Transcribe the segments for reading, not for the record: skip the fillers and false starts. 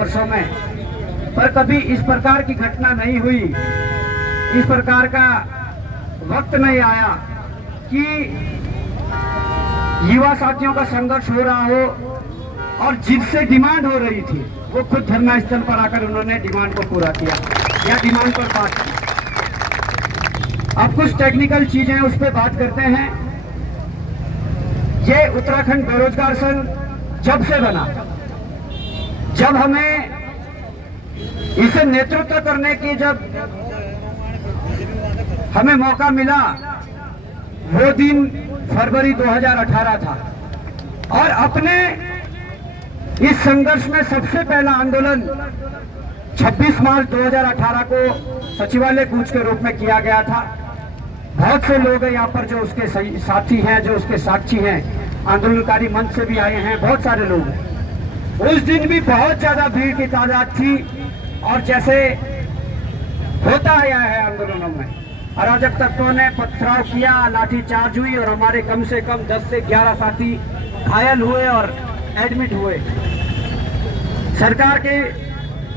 वर्षों में, पर कभी इस प्रकार की घटना नहीं हुई, इस प्रकार का वक्त नहीं आया कि युवा साथियों का संघर्ष हो रहा हो और जिससे डिमांड हो रही थी वो खुद धरना स्थल पर आकर उन्होंने डिमांड को पूरा किया या डिमांड पर बात की। अब कुछ टेक्निकल चीजें उस पर बात करते हैं। ये उत्तराखंड बेरोजगार संघ जब से बना, जब हमें इसे नेतृत्व करने की जब हमें मौका मिला, वो दिन फरवरी 2018 था और अपने इस संघर्ष में सबसे पहला आंदोलन 26 मार्च 2018 को सचिवालय कूच के रूप में किया गया था। बहुत से लोग हैं यहाँ पर जो उसके साथी हैं, जो उसके साक्षी हैं, आंदोलनकारी मंच से भी आए हैं, बहुत सारे लोग हैं। उस दिन भी बहुत ज्यादा भीड़ की तादाद थी और जैसे होता आया है आंदोलनों में, अराजक तत्वों ने पथराव किया, लाठीचार्ज हुई और हमारे कम से कम 10 से 11 साथी घायल हुए और एडमिट हुए। सरकार के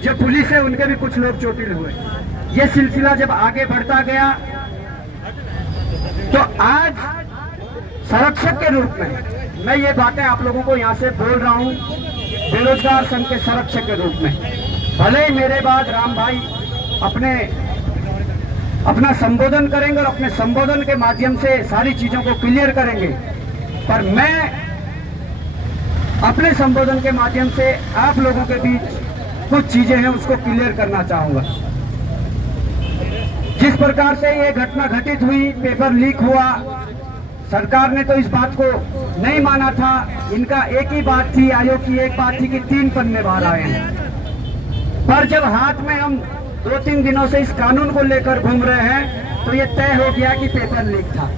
जो पुलिस है उनके भी कुछ लोग चोटिल हुए। ये सिलसिला जब आगे बढ़ता गया तो आज संरक्षक के रूप में मैं ये बातें आप लोगों को यहाँ से बोल रहा हूँ, बेरोजगार संघ के संरक्षक के रूप में। भले ही मेरे बाद राम भाई अपना संबोधन करेंगे और अपने संबोधन के माध्यम से सारी चीजों को क्लियर करेंगे, पर मैं अपने संबोधन के माध्यम से आप लोगों के बीच कुछ चीजें हैं उसको क्लियर करना चाहूंगा। जिस प्रकार से ये घटना घटित हुई, पेपर लीक हुआ, सरकार ने तो इस बात को नहीं माना था। इनका एक ही बात थी, आयोग की एक बात थी कि 3 पन्ने बाहर आए हैं, पर जब हाथ में हम 2-3 दिनों से इस कानून को लेकर घूम रहे हैं तो ये तय हो गया कि पेपर लीक था।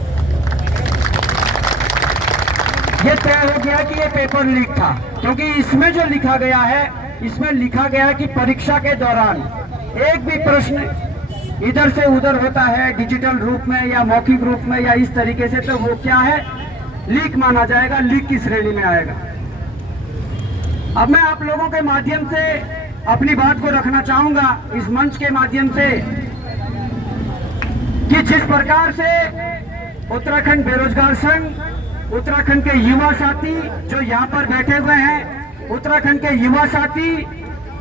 ये तय हो गया कि ये पेपर लीक था, क्योंकि इसमें जो लिखा गया है, इसमें लिखा गया है कि परीक्षा के दौरान एक भी प्रश्न इधर से उधर होता है डिजिटल रूप में या मौखिक रूप में या इस तरीके से, तो वो क्या है, लीक माना जाएगा, लीक की श्रेणी में आएगा। अब मैं आप लोगों के माध्यम से अपनी बात को रखना चाहूंगा इस मंच के माध्यम से कि जिस प्रकार से उत्तराखंड बेरोजगार संघ, उत्तराखंड के युवा साथी जो यहाँ पर बैठे हुए हैं, उत्तराखंड के युवा साथी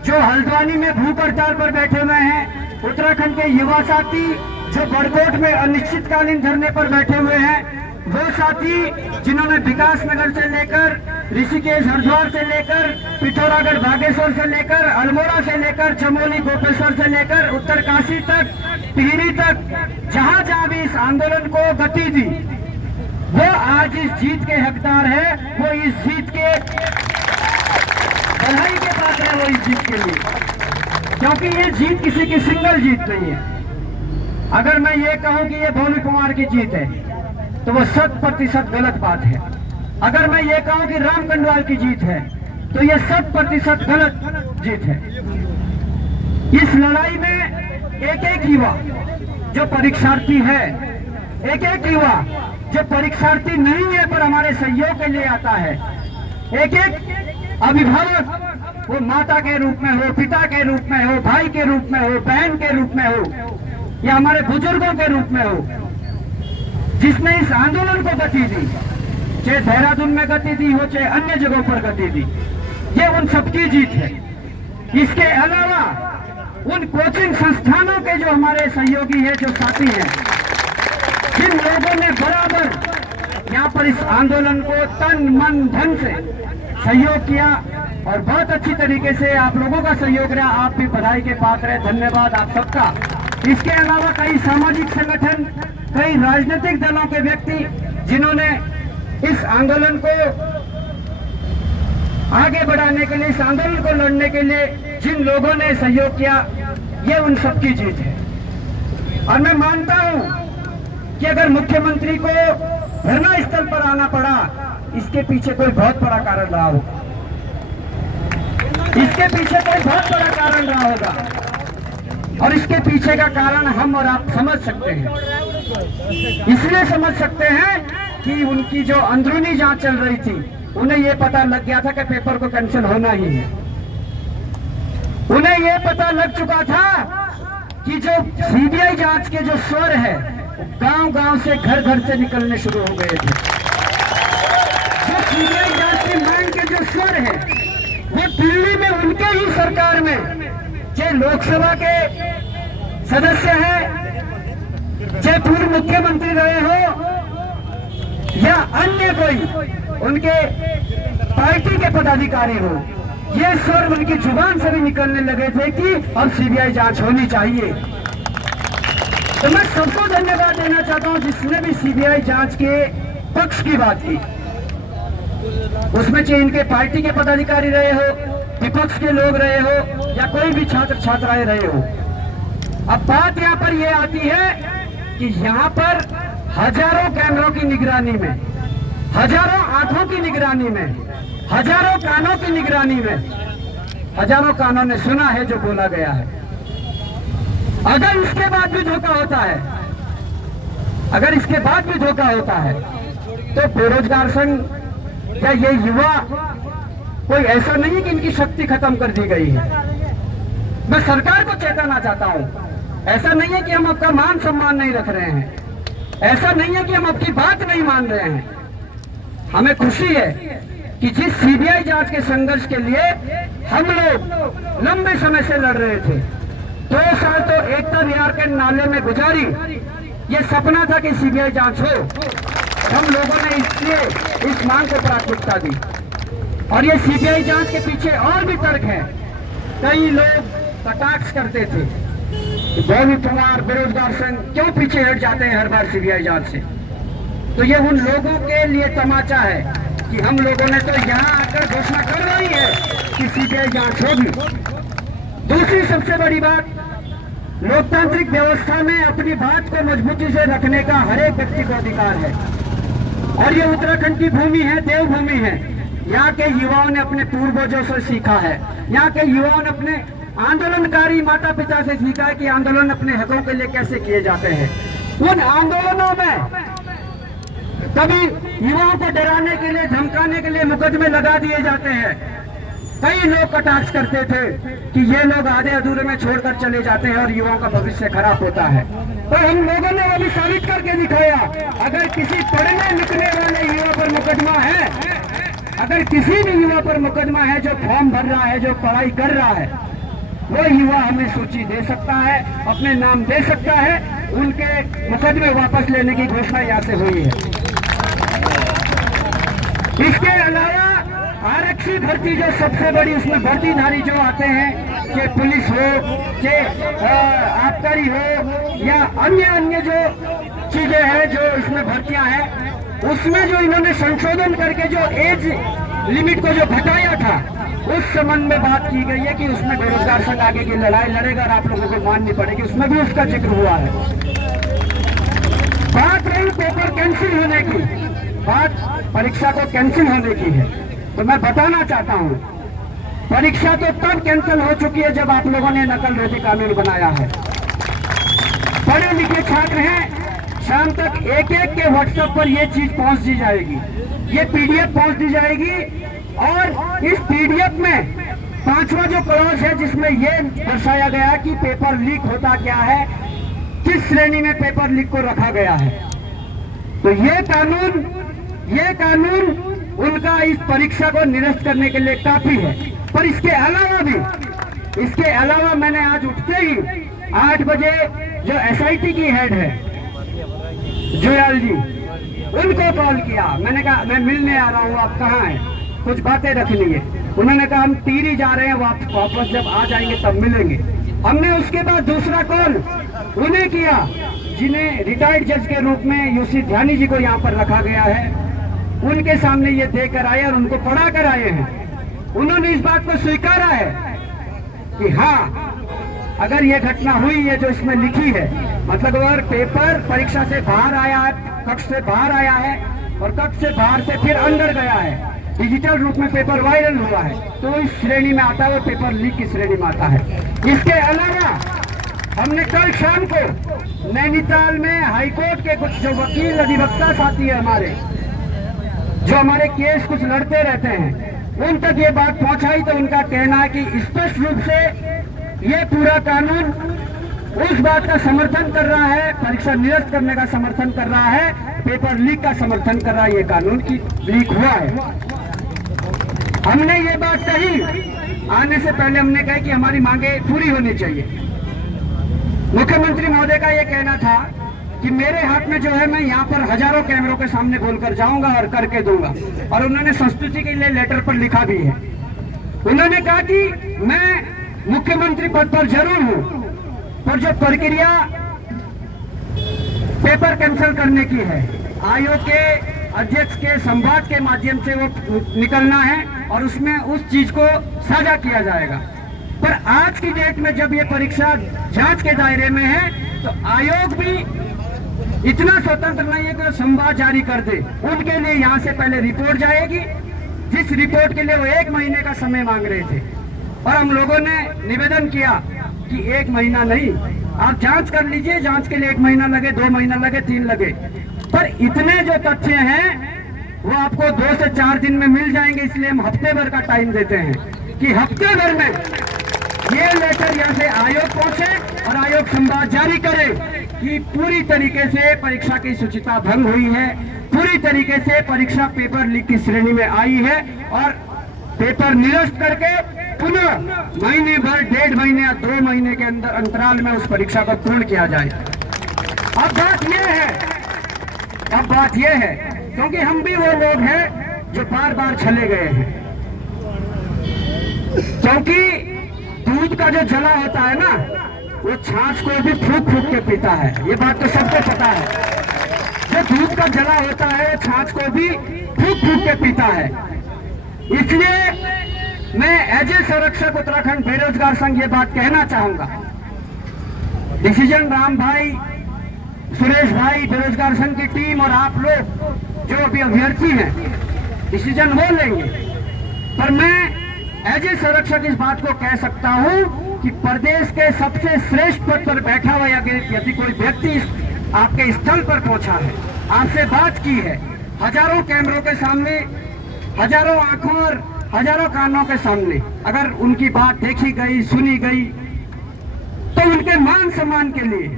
जो हल्द्वानी में भूख हड़ताल पर बैठे हुए हैं, उत्तराखंड के युवा साथी जो बड़कोट में अनिश्चितकालीन धरने पर बैठे हुए हैं, वो साथी जिन्होंने विकास नगर से लेकर ऋषिकेश हरिद्वार से लेकर पिथौरागढ़ बागेश्वर से लेकर अल्मोड़ा से लेकर चमोली गोपेश्वर से लेकर उत्तरकाशी तक, टिहरी तक, जहां जहां भी इस आंदोलन को गति दी, वो आज इस जीत के हकदार है। वो इस जीत के बधाई के पात्र है, वो इस जीत के लिए, क्योंकि ये जीत किसी की सिंगल जीत नहीं है। अगर मैं ये कहूं कि ये भोलू कुमार की जीत है तो वो 100% गलत बात है। अगर मैं ये कहूं कि राम कंडवाल की जीत है तो ये 100% गलत जीत है। इस लड़ाई में एक एक युवा जो परीक्षार्थी है, एक एक युवा जो परीक्षार्थी नहीं है पर हमारे सहयोग के लिए आता है, एक एक अभिभावक, वो माता के रूप में हो, पिता के रूप में हो, भाई के रूप में हो, बहन के रूप में हो या हमारे बुजुर्गों के रूप में हो, जिसने इस आंदोलन को गति दी, चाहे देहरादून में गति दी हो, चाहे अन्य जगहों पर गति दी, ये उन सबकी जीत है। इसके अलावा उन कोचिंग संस्थानों के जो हमारे सहयोगी है, जो साथी हैं, जिन लोगों ने बराबर यहाँ पर इस आंदोलन को तन मन धन से सहयोग किया और बहुत अच्छी तरीके से आप लोगों का सहयोग रहा, आप भी बधाई के पात्र है, धन्यवाद आप सबका। इसके अलावा कई सामाजिक संगठन, कई राजनीतिक दलों के व्यक्ति जिन्होंने इस आंदोलन को आगे बढ़ाने के लिए, इस आंदोलन को लड़ने के लिए जिन लोगों ने सहयोग किया, ये उन सबकी जीत है। और मैं मानता हूं कि अगर मुख्यमंत्री को धरना स्थल पर आना पड़ा, इसके पीछे कोई बहुत बड़ा कारण रहा होगा, इसके पीछे कोई बहुत बड़ा कारण रहा होगा। और इसके पीछे का कारण हम और आप समझ सकते हैं। इसलिए समझ सकते हैं कि उनकी जो अंदरूनी जांच चल रही थी, उन्हें यह पता लग गया था कि पेपर को कैंसिल होना ही है। उन्हें यह पता लग चुका था कि जो सीबीआई जांच के जो स्वर है गांव-गांव से घर-घर से निकलने शुरू हो गए थे। जो सीबीआई जांच की मांग के जो स्वर है वो दिल्ली में उनके ही सरकार में चाहे लोकसभा के सदस्य हैं, चाहे पूर्व मुख्यमंत्री रहे हो या अन्य कोई उनके पार्टी के पदाधिकारी हो, ये स्वर उनकी जुबान से भी निकलने लगे थे कि अब सीबीआई जांच होनी चाहिए। तो मैं सबको धन्यवाद देना चाहता हूं जिसने भी सीबीआई जांच के पक्ष की बात की। उसमें चाहे इनके पार्टी के पदाधिकारी रहे हो, विपक्ष के लोग रहे हो या कोई भी छात्र छात्राएं रहे हो। अब बात यहाँ पर यह आती है कि यहाँ पर हजारों कैमरों की निगरानी में, हजारों आंखों की निगरानी में, हजारों कानों की निगरानी में, हजारों कानों ने सुना है जो बोला गया है। अगर इसके बाद भी धोखा होता है, अगर इसके बाद भी धोखा होता है तो बेरोजगार संघ या ये युवा कोई ऐसा नहीं है कि इनकी शक्ति खत्म कर दी गई है। मैं सरकार को चेताना चाहता हूं, ऐसा नहीं है कि हम आपका मान सम्मान नहीं रख रहे हैं, ऐसा नहीं है कि हम आपकी बात नहीं मान रहे हैं। हमें खुशी है कि जिस सीबीआई जांच के संघर्ष के लिए हम लोग लंबे समय से लड़ रहे थे, 2 साल तो एकता विहार के नाले में गुजारी, ये सपना था कि सीबीआई जांच हो। हम लोगों ने इसलिए इस मांग को प्राथमिकता दी और ये सीबीआई जांच के पीछे और भी तर्क है। कई लोग कटाक्ष करते थे कि गौरी कुमार बेरोजगार संघ क्यों पीछे हट जाते हैं हर बार सीबीआई जांच से। तो ये उन लोगों के लिए तमाचा है कि हम लोगों ने तो यहाँ आकर घोषणा कर रही है कि सीबीआई जांच होगी। दूसरी सबसे बड़ी बात, लोकतांत्रिक व्यवस्था में अपनी बात को मजबूती से रखने का हर एक व्यक्ति को अधिकार है और ये उत्तराखंड की भूमि है, देवभूमि है। यहाँ के युवाओं ने अपने पूर्वजों से सीखा है, यहाँ के युवाओं ने अपने आंदोलनकारी माता पिता से सीखा है कि आंदोलन अपने हकों के लिए कैसे किए जाते हैं। उन आंदोलनों में कभी युवाओं को डराने के लिए, धमकाने के लिए मुकदमे लगा दिए जाते हैं। कई लोग कटाक्ष करते थे कि ये लोग आधे अधूरे में छोड़कर चले जाते हैं और युवाओं का भविष्य खराब होता है। तो हम लोगों ने वो भी साबित करके दिखाया। अगर किसी पढ़ने लिखने वाले युवा पर मुकदमा है, अगर किसी भी युवा पर मुकदमा है जो फॉर्म भर रहा है, जो पढ़ाई कर रहा है, वो युवा हमें सूची दे सकता है, अपने नाम दे सकता है, उनके मुकदमे वापस लेने की घोषणा यहाँ से हुई है। इसके अलावा आरक्षी भर्ती जो सबसे बड़ी, उसमें भर्तीधारी जो आते हैं, चाहे पुलिस हो, चाहे आबकारी हो या अन्य जो चीजें हैं जो इसमें भर्तियां हैं, उसमें जो इन्होंने संशोधन करके जो एज लिमिट को जो घटाया था, उस संबंध में बात की गई है कि उसमें बेरोजगार संघ आगे की लड़ाई लड़ेगा और आप लोगों को माननी पड़ेगी। उसमें भी उसका जिक्र हुआ है। बात रही पेपर कैंसिल होने की, बात परीक्षा को कैंसिल होने की है, तो मैं बताना चाहता हूं परीक्षा तो तब कैंसिल हो चुकी है जब आप लोगों ने नकल रोधी कानून बनाया है। पढ़े लिखे छात्र हैं, शाम तक एक के व्हाट्सएप पर यह चीज पहुंच दी जाएगी, ये पीडीएफ पहुंच दी जाएगी और इस पीडीएफ में 5वां जो क्लॉज है जिसमें यह दर्शाया गया कि पेपर लीक होता क्या है, किस श्रेणी में पेपर लीक को रखा गया है। तो ये कानून उनका इस परीक्षा को निरस्त करने के लिए काफी है। पर इसके अलावा मैंने आज उठते ही 8 बजे जो एसआईटी की हेड है जुयाल जी, उनको कॉल किया। मैंने कहा मैं मिलने आ रहा हूँ, आप कहाँ हैं, कुछ बातें रखनी है। उन्होंने कहा हम टिहरी जा रहे हैं, वापस जब आ जाएंगे तब मिलेंगे। हमने उसके बाद दूसरा कॉल उन्हें किया जिन्हें रिटायर्ड जज के रूप में यूसी ध्यानी जी को यहाँ पर रखा गया है। उनके सामने ये देकर आए और उनको पढ़ा कर आए हैं। उन्होंने इस बात को स्वीकारा है कि हाँ, अगर ये घटना हुई है जो इसमें लिखी है, मतलब अगर पेपर परीक्षा से बाहर आया है, कक्ष से बाहर आया है और कक्ष से बाहर से फिर अंदर गया है, डिजिटल रूप में पेपर वायरल हुआ है, तो इस श्रेणी में आता है, वो पेपर लीक की श्रेणी में आता है। इसके अलावा हमने कल शाम को नैनीताल में हाईकोर्ट के कुछ जो वकील अधिवक्ता साथी है हमारे, जो हमारे केस कुछ लड़ते रहते हैं, उन तक ये बात पहुंचाई तो उनका कहना है कि स्पष्ट रूप से ये पूरा कानून उस बात का समर्थन कर रहा है, परीक्षा निरस्त करने का समर्थन कर रहा है, पेपर लीक का समर्थन कर रहा है। ये कानून की लीक हुआ है। हमने ये बात कही, आने से पहले हमने कहा कि हमारी मांगे पूरी होनी चाहिए। मुख्यमंत्री महोदय का ये कहना था कि मेरे हाथ में जो है, मैं यहाँ पर हजारों कैमरों के सामने बोलकर जाऊंगा और करके दूंगा। और उन्होंने संस्तुति के लिए लेटर पर लिखा भी है। उन्होंने कहा कि मैं मुख्यमंत्री पद पर जरूर हूं, पर जो प्रक्रिया पेपर कैंसिल करने की है, आयोग के अध्यक्ष के संवाद के माध्यम से वो निकलना है और उसमें उस चीज को साझा किया जाएगा। पर आज की डेट में जब ये परीक्षा जांच के दायरे में है, तो आयोग भी इतना स्वतंत्र नहीं है कि संवाद जारी कर दे। उनके लिए यहाँ से पहले रिपोर्ट जाएगी, जिस रिपोर्ट के लिए वो 1 महीने का समय मांग रहे थे। और हम लोगों ने निवेदन किया कि 1 महीना नहीं, आप जांच कर लीजिए, जांच के लिए 1 महीना लगे, 2 महीना लगे, 3 लगे, पर इतने जो तथ्य हैं वो आपको 2 से 4 दिन में मिल जाएंगे। इसलिए हम हफ्ते भर का टाइम देते हैं कि हफ्ते भर में ये लेटर यहाँ से आयोग पहुंचे और आयोग संवाद जारी करे कि पूरी तरीके से परीक्षा की शुचिता भंग हुई है, पूरी तरीके से परीक्षा पेपर लीक की श्रेणी में आई है और पेपर निरस्त करके पुनः महीने भर, 1.5 महीने या 2 महीने के अंदर अंतराल में उस परीक्षा को पूर्ण किया जाए। अब बात यह है, क्योंकि हम भी वो लोग हैं जो बार बार चले गए हैं, क्योंकि दूध का जो जला होता है ना, वो छाछ को भी फूक फूक के पीता है। ये बात तो सबको पता है। जो दूध का जला होता है, वो छाछ को भी फूक फूक के पीता है। इसलिए मैं एज ए संरक्षक उत्तराखंड बेरोजगार संघ ये बात कहना चाहूंगा, डिसीजन राम भाई, सुरेश भाई, बेरोजगार संघ की टीम और आप लोग जो अभी अभ्यर्थी हैं, डिसीजन वो लेंगे। पर मैं एज ए संरक्षक इस बात को कह सकता हूं कि प्रदेश के सबसे श्रेष्ठ पद पर बैठा हुआ यदि कोई व्यक्ति आपके स्थल पर पहुंचा है, आपसे बात की है, हजारों कैमरों के सामने, हजारों आंखों और हजारों कानों के सामने अगर उनकी बात देखी गई, सुनी गई, तो उनके मान सम्मान के लिए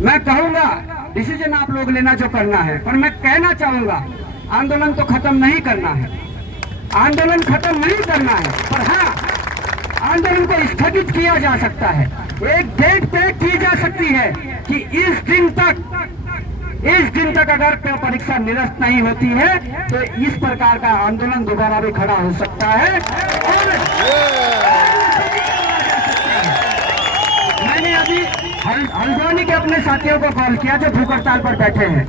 मैं कहूंगा डिसीजन आप लोग लेना जो करना है। पर मैं कहना चाहूंगा, आंदोलन तो खत्म नहीं करना है, आंदोलन खत्म नहीं करना है, पर हाँ, आंदोलन को स्थगित किया जा सकता है। एक डेट तय की जा सकती है कि इस दिन तक अगर परीक्षा निरस्त नहीं होती है तो इस प्रकार का आंदोलन दोबारा भी खड़ा हो सकता है। और मैंने अभी हल्द्वानी के अपने साथियों को कॉल किया जो भूख हड़ताल पर बैठे हैं,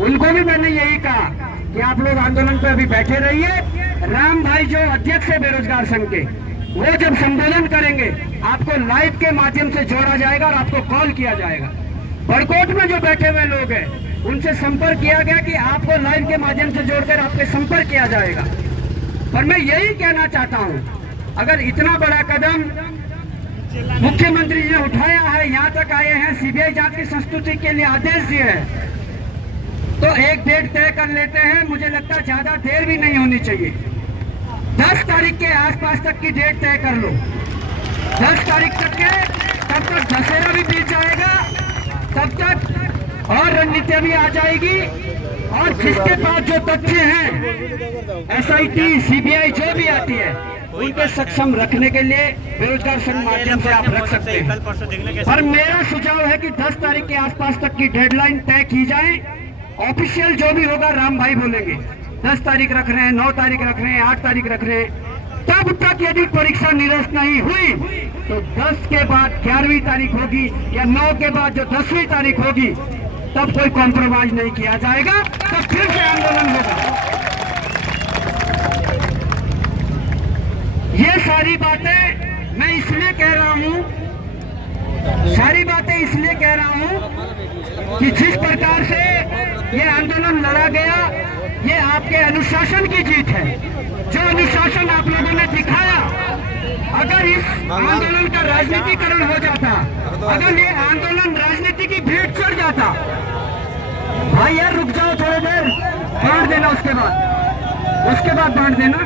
उनको भी मैंने यही कहा कि आप लोग आंदोलन पर अभी बैठे रहिए। राम भाई जो अध्यक्ष है बेरोजगार संघ के, वो जब संबोधन करेंगे आपको लाइव के माध्यम से जोड़ा जाएगा और आपको कॉल किया जाएगा। बड़कोट में जो बैठे हुए लोग हैं उनसे संपर्क किया गया कि आपको लाइव के माध्यम से जोड़कर आपके संपर्क किया जाएगा। पर मैं यही कहना चाहता हूं, अगर इतना बड़ा कदम मुख्यमंत्री जी ने उठाया है, यहाँ तक आए हैं, सीबीआई जांच की संस्तुति के लिए आदेश दिए हैं, तो एक डेट तय कर लेते हैं। मुझे लगता है ज्यादा देर भी नहीं होनी चाहिए। 10 तारीख के आसपास तक की डेट तय कर लो। 10 तारीख तक के, तब तक दशहरा भी बीत जाएगा, तब तक और रणनीति भी आ जाएगी। और जिसके पास जो तथ्य हैं, एसआईटी, सीबीआई जो भी आती है, उनको सक्षम रखने के लिए बेरोजगार संघ माध्यम से आप रख सकते हैं। पर मेरा सुझाव है कि 10 तारीख के आसपास तक की डेडलाइन तय की जाए। ऑफिशियल जो भी होगा राम भाई बोलेंगे, 10 तारीख रख रहे हैं, 9 तारीख रख रहे हैं, 8 तारीख रख रहे हैं। तब तक यदि परीक्षा निरस्त नहीं हुई तो 10 के बाद 11वीं तारीख होगी या 9 के बाद जो 10वीं तारीख होगी, तब कोई कॉम्प्रोमाइज नहीं किया जाएगा, तब फिर से आंदोलन होगा। ये सारी बातें मैं इसलिए कह रहा हूं, कि जिस प्रकार से ये आंदोलन लड़ा गया, ये आपके अनुशासन की जीत है। जो अनुशासन आप लोगों ने दिखाया, अगर इस आंदोलन का राजनीतिकरण हो जाता, अगर ये आंदोलन राजनीति की भेंट चढ़ जाता, भाई यार रुक जाओ थोड़ी देर, बांट देना, उसके बाद बांट देना।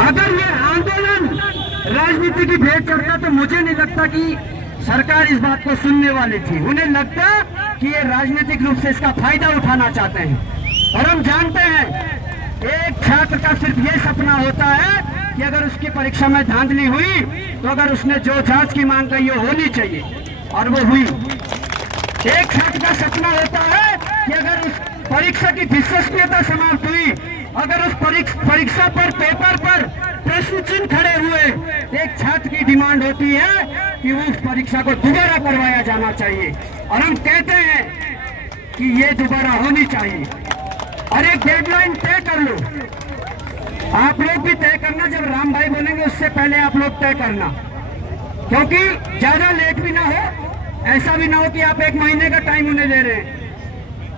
अगर ये आंदोलन राजनीति की भेंट चढ़ता तो मुझे नहीं लगता कि सरकार इस बात को सुनने वाली थी। उन्हें लगता कि ये राजनीतिक रूप से इसका फायदा उठाना चाहते हैं। और हम जानते हैं एक छात्र का सिर्फ ये सपना होता है कि अगर उसकी परीक्षा में धांधली हुई तो अगर उसने जो जांच की मांग की वो होनी चाहिए और वो हुई। एक छात्र का सपना होता है कि अगर उस परीक्षा की विश्वसनीयता समाप्त हुई, अगर उस परीक्षा पर पेपर पर प्रश्न चिन्ह खड़े हुए, एक छात्र की डिमांड होती है कि उस परीक्षा को दोबारा करवाया जाना चाहिए। और हम कहते हैं कि ये दोबारा होनी चाहिए और एक डेडलाइन तय कर लो। आप लोग भी तय करना, जब राम भाई बोलेंगे उससे पहले आप लोग तय करना, क्योंकि ज्यादा लेट भी ना हो, ऐसा भी ना हो कि आप 1 महीने का टाइम उन्हें दे रहे हैं।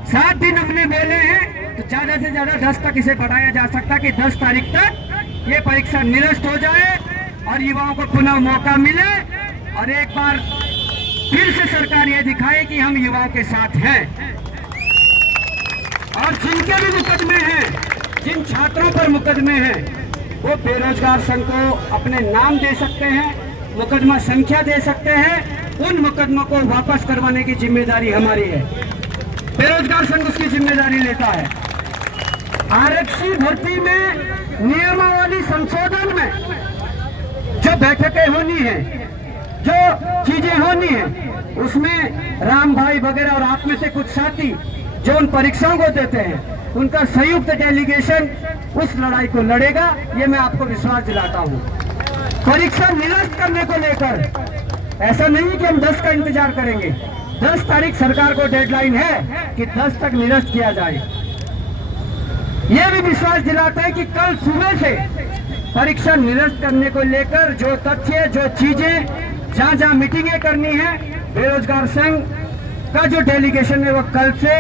7 दिन हमने बोले हैं तो ज्यादा से ज्यादा 10 तक इसे बढ़ाया जा सकता कि 10 तारीख तक ये परीक्षा निरस्त हो जाए और युवाओं को पुनः मौका मिले और एक बार फिर से सरकार ये दिखाए कि हम युवाओं के साथ हैं। और जिनके भी मुकदमे हैं, जिन छात्रों पर मुकदमे हैं, वो बेरोजगार संघ को अपने नाम दे सकते हैं, मुकदमा संख्या दे सकते हैं। उन मुकदमों को वापस करवाने की जिम्मेदारी हमारी है। बेरोजगार संघ उसकी जिम्मेदारी लेता है। आरक्षी भर्ती में नियमावली संशोधन में जो बैठकें होनी है, जो चीजें होनी है, उसमें राम भाई वगैरह और आप में से कुछ साथी जो उन परीक्षाओं को देते हैं, उनका संयुक्त डेलीगेशन उस लड़ाई को लड़ेगा, ये मैं आपको विश्वास दिलाता हूँ। परीक्षा निरस्त करने को लेकर ऐसा नहीं कि हम 10 का इंतजार करेंगे। 10 तारीख सरकार को डेडलाइन है कि 10 तक निरस्त किया जाए। यह भी विश्वास दिलाता है कि कल सुबह से परीक्षा निरस्त करने को लेकर जो तथ्य, जो चीजें, जहां जहां मीटिंगें करनी है, बेरोजगार संघ का जो डेलीगेशन है वो कल से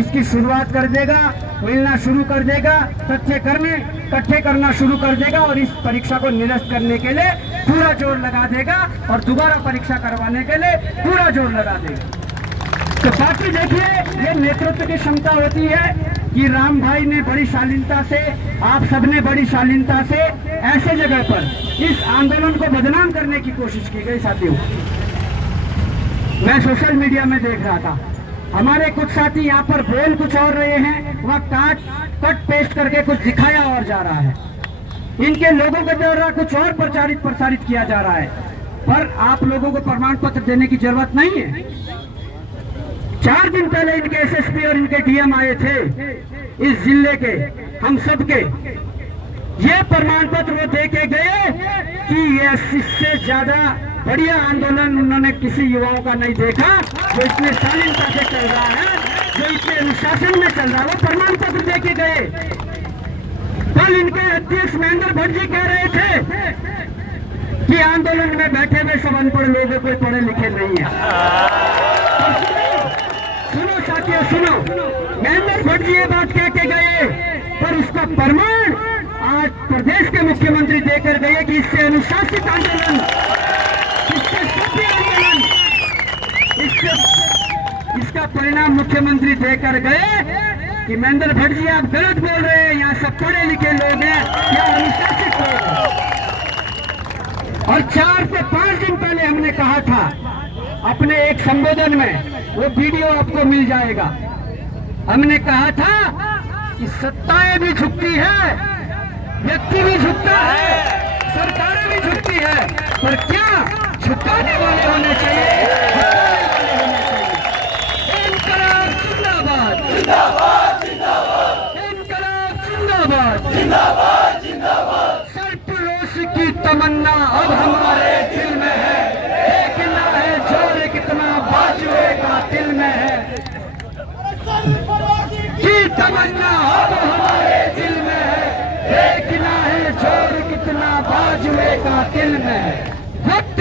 इसकी शुरुआत कर देगा, मिलना शुरू कर देगा, तथ्य इकट्ठे करना शुरू कर देगा और इस परीक्षा को निरस्त करने के लिए पूरा जोर लगा देगा और दोबारा परीक्षा करवाने के लिए पूरा जोर लगा देगा। तो बाकी देखिए, ये नेतृत्व की क्षमता होती है कि राम भाई ने बड़ी शालीनता से, आप सबने बड़ी शालीनता से ऐसे जगह पर इस आंदोलन को बदनाम करने की कोशिश की गई। साथियों, मैं सोशल मीडिया में देख रहा था, हमारे कुछ साथी यहाँ पर बोल कुछ और रहे हैं, वहाँ कट पेस्ट करके कुछ दिखाया और जा रहा है। इनके लोगों के द्वारा कुछ और प्रसारित किया जा रहा है, पर आप लोगों को प्रमाण पत्र देने की जरूरत नहीं है। 4 दिन पहले इनके एसएसपी और इनके डीएम आए थे इस जिले के, हम सबके ये प्रमाण पत्र वो दे के गए कि ये इससे ज्यादा बढ़िया आंदोलन उन्होंने किसी युवाओं का नहीं देखा, जो इतने शालीनता से चल रहा है, जो इतने अनुशासन में चल रहा है। वो प्रमाण पत्र दे के गए। कल इनके अध्यक्ष महेंद्र भट्ट जी कह रहे थे कि आंदोलन में बैठे हुए सब अनपढ़ लोगों को पढ़े लिखे नहीं है। सुनो साथियों, सुनो, महेंद्र भट्ट जी ये बात कह के गए, पर उसका प्रमाण आज प्रदेश के मुख्यमंत्री देकर गए कि इससे अनुशासित आंदोलन, इससे सभ्य आंदोलन, इसका परिणाम मुख्यमंत्री देकर गए कि महेंद्र भट्ट जी आप गलत बोल रहे हैं, यहाँ सब पढ़े लिखे लोग हैं, या अनुशासित लोग हैं। और 4 से 5 दिन पहले हमने कहा था अपने एक संबोधन में, वो वीडियो आपको मिल जाएगा। हमने कहा था कि सत्ताएं भी झुकती है, व्यक्ति भी झुकता है, सरकारें भी झुकती है, पर क्या झुकाने वाले होने चाहिए, इनकलाब जिंदाबाद, जिंदाबाद, जिंदाबाद, इनकलाब जिंदाबाद, जिंदाबाद, जिंदाबाद। सरफरोश की तमन्ना अब हमारे दिल में है, देखना है जोर कितना बाजुए का दिल में है, की तमन्ना अब हमारे दिल में है, देखना है जोर कितना बाजुए का दिल में है। वक्त